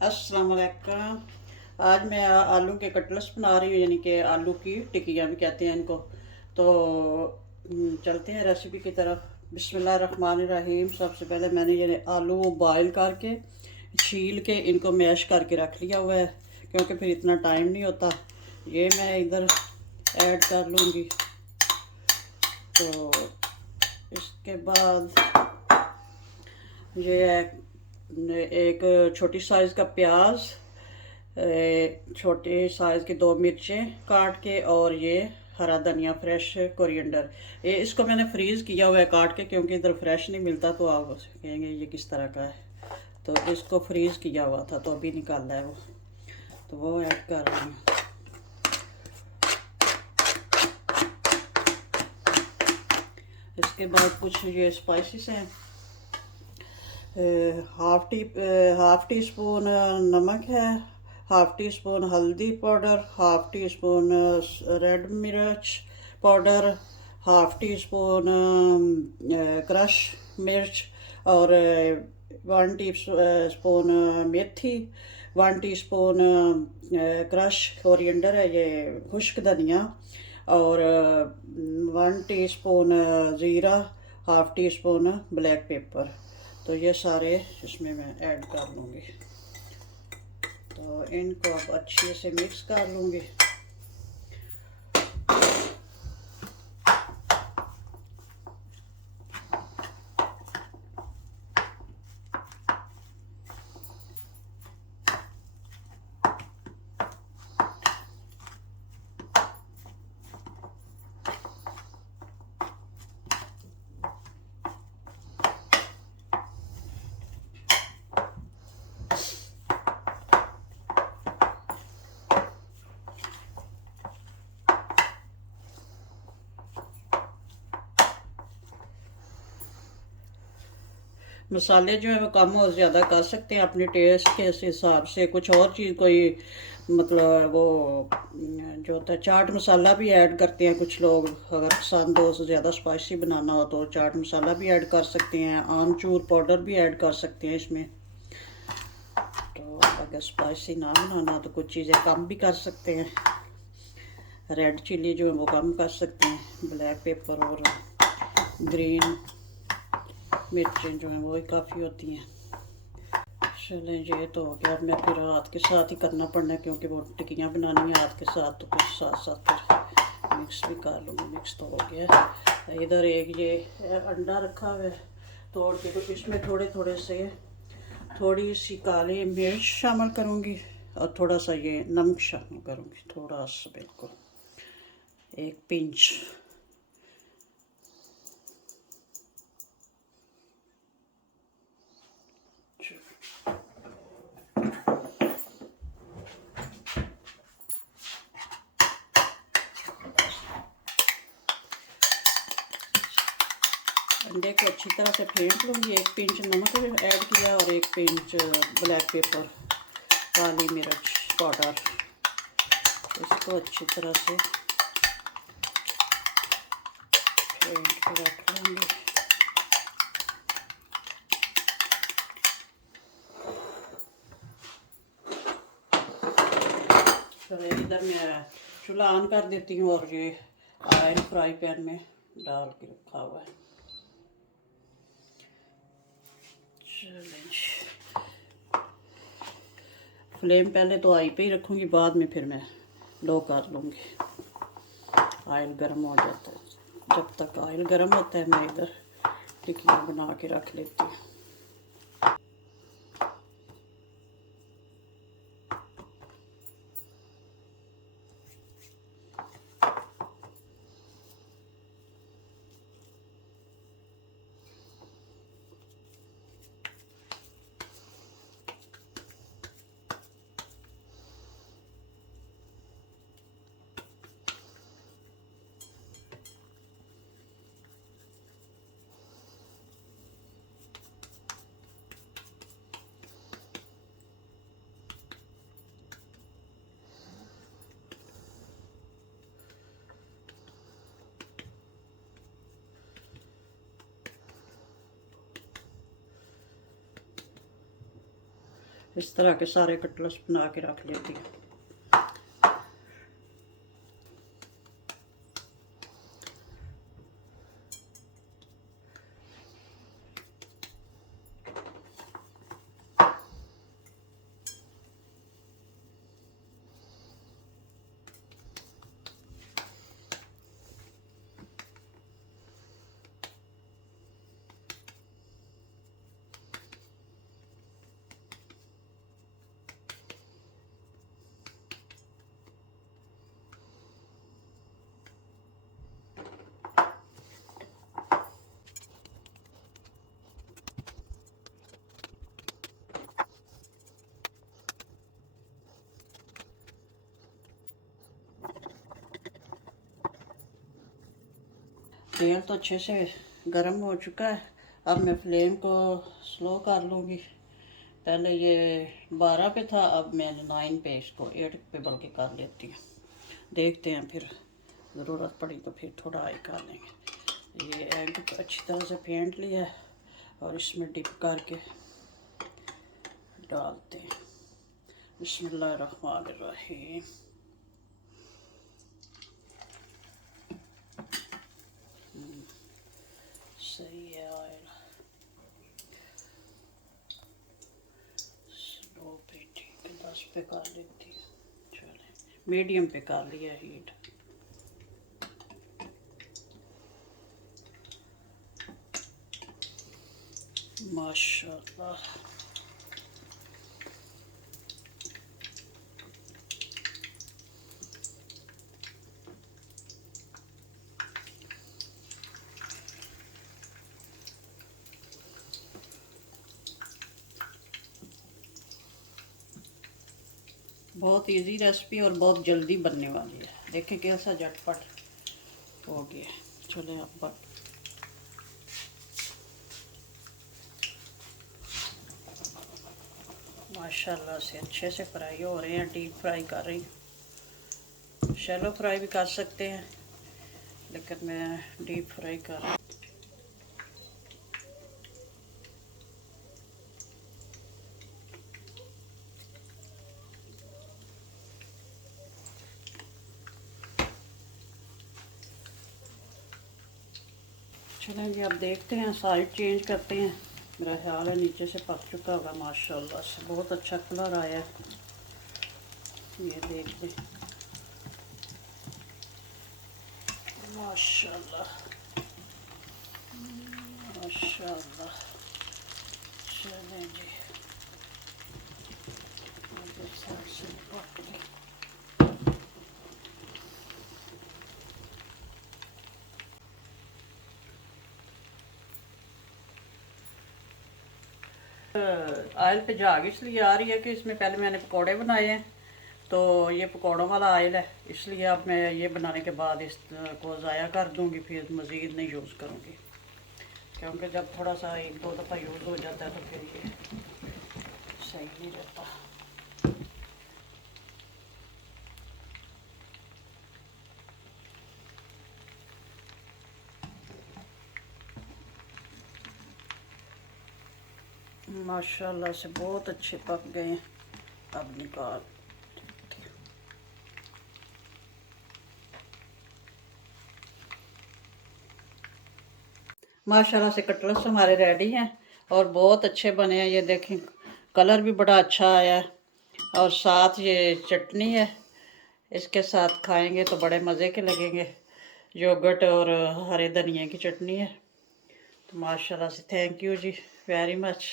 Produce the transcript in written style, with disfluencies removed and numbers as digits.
अस्सलाम वालेकुम। आज मैं आलू के कटलेट्स बना रही हूँ, यानी कि आलू की टिक्कियाँ भी कहते हैं इनको। तो चलते हैं रेसिपी की तरफ। बिस्मिल्लाहिर्रहमानिर्रहीम। सबसे पहले मैंने ये आलू बॉयल करके छील के इनको मैश करके रख लिया हुआ है, क्योंकि फिर इतना टाइम नहीं होता। ये मैं इधर ऐड कर लूँगी। तो इसके बाद ये है एक छोटी साइज़ का प्याज, छोटे साइज़ की दो मिर्चें काट के, और ये हरा धनिया फ्रेश कोरिएंडर। ये इसको मैंने फ्रीज़ किया हुआ है काट के, क्योंकि इधर फ्रेश नहीं मिलता तो आप कहेंगे ये किस तरह का है। तो इसको फ्रीज़ किया हुआ था तो अभी निकाला है वो, तो वो ऐड कर रही हूँ। इसके बाद कुछ ये स्पाइसेस हैं। हाफ टी स्पून नमक है, हाफ टी स्पून हल्दी powder, half teaspoon red मिर्च powder, half teaspoon crush मिर्च, और 1 टी स्पून मेथी, 1 टी स्पून क्रश कोरिएंडर है, ये खुश्क धनिया, और 1 टी स्पून ज़ीरा, half teaspoon black pepper. तो ये सारे इसमें मैं ऐड कर लूँगी। तो इनको अब अच्छे से मिक्स कर लूँगी। मसाले जो है वो कम और ज़्यादा कर सकते हैं अपने टेस्ट के हिसाब से। कुछ और चीज़ कोई मतलब वो जो होता है चाट मसाला भी ऐड करते हैं कुछ लोग, अगर पसंद हो तो ज़्यादा स्पाइसी बनाना हो तो चाट मसाला भी ऐड कर सकते हैं, आमचूर पाउडर भी ऐड कर सकते हैं इसमें। तो अगर स्पाइसी ना बनाना तो कुछ चीज़ें कम भी कर सकते हैं। रेड चिली जो है वो कम कर सकते हैं, ब्लैक पेपर और ग्रीन मिर्चें जो हैं वो ही काफ़ी होती हैं। चलें, ये तो हो गया। अब मैं फिर हाथ के साथ ही करना पड़ना है, क्योंकि वो टिक्कियाँ बनानी है हाथ के साथ, तो फिर साथ साथ फिर मिक्स भी कर लूँगी। मिक्स तो हो गया। इधर एक ये अंडा रखा हुआ है तोड़ के, तो इसमें थोड़े थोड़े से थोड़ी सी काली मिर्च शामिल करूँगी, और थोड़ा सा ये नमक शामिल करूँगी, थोड़ा सा, बिल्कुल एक पिंच। अंडे को अच्छी तरह से फेंट लूँगी। एक पिंच नमक ऐड किया और एक पिंच ब्लैक पेपर, काली मिर्च पाउडर। इसको अच्छी तरह से फेंट के रख लूँगी। चलो, इधर मैं चूल्हा ऑन कर देती हूँ, और ये ऑयल फ्राई पैन में डाल के रखा हुआ है। फ्लेम पहले तो हाई पे ही रखूँगी, बाद में फिर मैं लो कर लूँगी। ऑयल गर्म हो जाता है, जब तक ऑयल गर्म होता है मैं इधर टिक्कियाँ बना के रख लेती हूँ। इस तरह के सारे कटलेट्स बना के रख लेती हूँ। तेल तो अच्छे से गर्म हो चुका है। अब मैं फ्लेम को स्लो कर लूँगी। पहले ये 12 पे था, अब मैं 9 पे, इसको 8 पे बल्कि कर लेती हूँ। देखते हैं, फिर ज़रूरत पड़ी तो फिर थोड़ा हाई कर लेंगे। ये एग अच्छी तरह से फेंट लिया है और इसमें डिप करके डालते हैं। बिस्मिल्लाहिर्रहमानिर्रहीम। सही है ऑयल। स्लो पे, ठीक है, 10 पे कर लेती हूँ। चले, मीडियम पे कर लिया हीट। माशाल्लाह, बहुत इजी रेसिपी और बहुत जल्दी बनने वाली है। देखें कैसा झटपट हो गया। चले अब माशाल्लाह से अच्छे से फ्राई हो रहे हैं। डीप फ्राई कर रही हूँ। शैलो फ्राई भी कर सकते हैं, लेकिन मैं डीप फ्राई कर रही हूँ। चलें जी, अब देखते हैं, साइड चेंज करते हैं। मेरा ख्याल है नीचे से पक चुका होगा। माशाल्लाह से बहुत अच्छा कलर आया है। ये देख लें, माशाल्लाह माशाल्लाह। चलें जी, साइड से पक गई। ऑयल पे झाग इसलिए आ रही है कि इसमें पहले मैंने पकोड़े बनाए हैं, तो ये पकोड़ों वाला ऑयल है, इसलिए अब मैं ये बनाने के बाद इसको ज़ाया कर दूंगी, फिर मज़ीद नहीं यूज़ करूँगी। क्योंकि जब थोड़ा सा 1-2 दफ़ा यूज़ हो जाता है तो फिर ये सही नहीं रहता। माशाल्लाह से बहुत अच्छे पक गए हैं। अब निकाल, माशाल्लाह से कटलेट्स हमारे रेडी हैं और बहुत अच्छे बने हैं। ये देखें, कलर भी बड़ा अच्छा आया है और साथ ये चटनी है, इसके साथ खाएंगे तो बड़े मज़े के लगेंगे। योगर्ट और हरे धनिया की चटनी है। तो माशाल्लाह से थैंक यू जी वेरी मच।